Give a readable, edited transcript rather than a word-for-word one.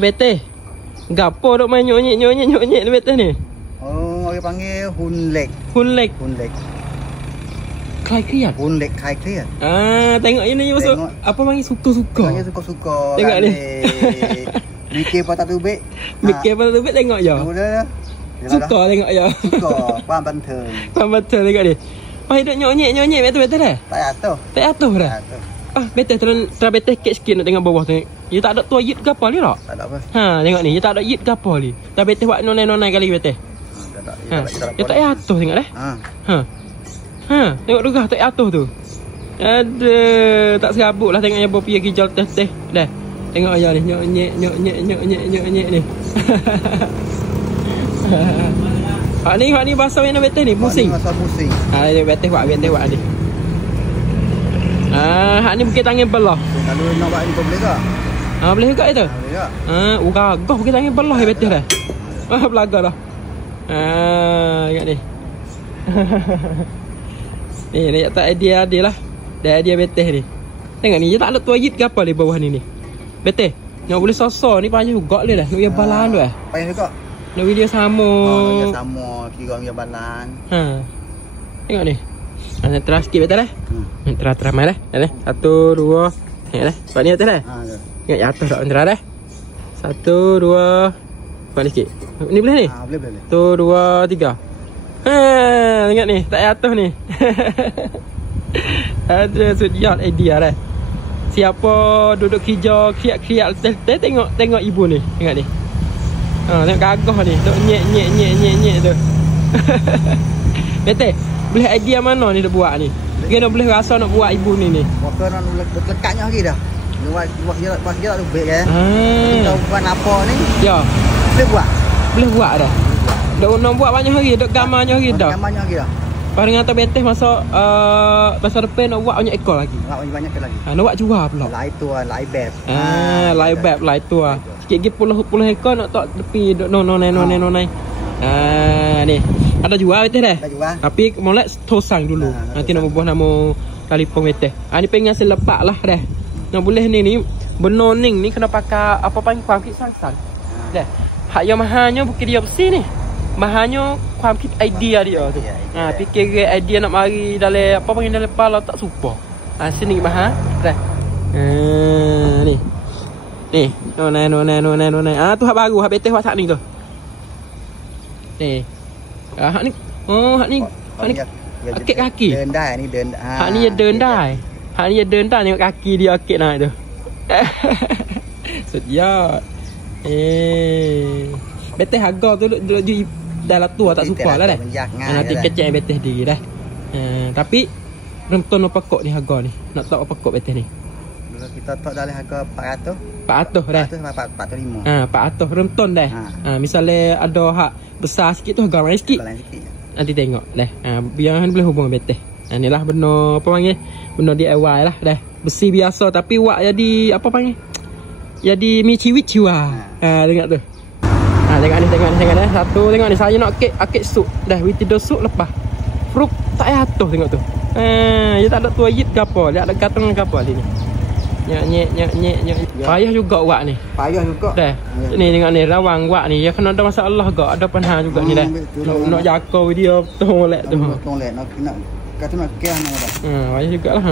Beteh. Gapo dok main nyonyek beteh ni? Oh, orang panggil hunlek. Hunlek. Khai kriat. Hunlek khai kriat. Tengok ini masuk apa panggil suka-suka. Panggil suka-suka. Tengok ni. Mikir patah tubik. Mikir patah tubik tengok je. Suka tengok je. Suka, faham banteng. Faham betul tengok ni. Pas hidup nyonyek betul dah. Tak atuh. Tak atuh dah. Beteh terus beteh sikit sikit nak tengok bawah tengok. Dia tak ada tua yit ke apa ni tak? Tak ada apa. Tengok ni, dia tak ada yit ke apa ni. Dah beteh buat nonai kali beteh. Dia tak atuh tengok dah. Tengok dugah tak atuh tu. Aduh, tak serabut lah tengok yang bawa pergi kijal teh. Dah. Tengok aja ni, nyonyek ni. Hak ni basah mana beteh ni? Pusing. Basah pusing. Dia beteh buat ni. Hak ni bukit tangan belah. Kalau nak buat ni kau boleh tak? Boleh juga itu? Boleh tak? Gagah bukit tangan belah beteh dah. Belaga dah. Tengok ni. Ni tak idea lah. Dah idea beteh ni. Tengok ni, dia tak ada tua yit ke apa di bawah ni. Beteh. Nak boleh sosok ni payah juga dia dah. Nak biar balan tu Payah juga. Nak video sama. Video sama, kira biar balan. Tengok ni. Terus sikit betul dah. Terus mai dah. Dah. 1 2. Tengok dah. Buat ni atas dah. Ingat atas tak terus dah. 1 2. Buat ni sikit. Ni boleh ni? Boleh. 1 2 3. Tengok ni, tak atas ni. Ada sujud idea dah. Siapa duduk kerja kriak-kriak tengok ibu ni. Tengok ni. Tengok gagah ni. Duk nyek tu. Beteh, boleh idea mana ni dia buat ni? Dia boleh rasa nak buat ibu ni. Maka nak lekatnya lagi dah. Buat dia tak lebih kan. Kita buat apa ni? Ya. Boleh buat dah. Nak buat banyak hari, duk gambarnya hari dah. Gambarnya hari dah. Pas dengan atas beteh masa depan nak buat banyak ekor lagi. Nak banyak lagi. Nak buat jual pula. Lai tua, lai beb. Lai tua. Sikit-sikit puluh ekor nak tak tepi duk nonai. Ni. Ada jual beteh dah. Ada jual. Tapi molek tosang dulu. Nanti nak bubuh nama telefon beteh. Ni pengen selepak lah dah. Nak boleh ni benoning ni kena pakai apa panggil kuam kit sang-sang. Dah. Hak yang mahalnya bukan dia besi ni. Mahalnya kuam kit idea dia tu. Fikir idea nak mari dalam apa panggil dalam kepala tak supa. Sini mahal. Dah. Ni. Nonai. Tu hak baru, hak beteh WhatsApp ni tu. Ni. Hak ni. Hak ni akik kaki. Dendai ni dendai. Hak ni dendai. Tengok kaki dia akik naik tu. Sejak. Beteh harga tu duduk dalam tua tak suka lah dah. Nanti kecek beteh diri dah. Tapi renton apa kok ni harga ni? Nak tahu apa kok beteh ni? Kita tak dalam harga 400. 400 dah. 405. 400 renton dah. Misalnya ada hak besar sikit tu harga lain sikit. Nanti tengok dah. Biar boleh hubung beteh. Inilah benda apa panggil? Benda DIY lah dah. Besi biasa tapi wak jadi apa panggil? Jadi mici-wici wah. Tengok tu. Tengok ni. Satu tengok ni saya nak akik sup. Dah witido sup lepas. Fruk tak jatuh tengok tu. Dia tak ada tua yit ke apa. Dia ada katong ke apa ni. Nyek. Payah juga wak ni. Payah juga. Dah. Ni tengok ni rawang wak ni. Ya kena ada masalah gak. Ada panah juga ni dah. Nak jaga video tolek tu. Tolek nak kata nak keh nak dah. Payah jugalah.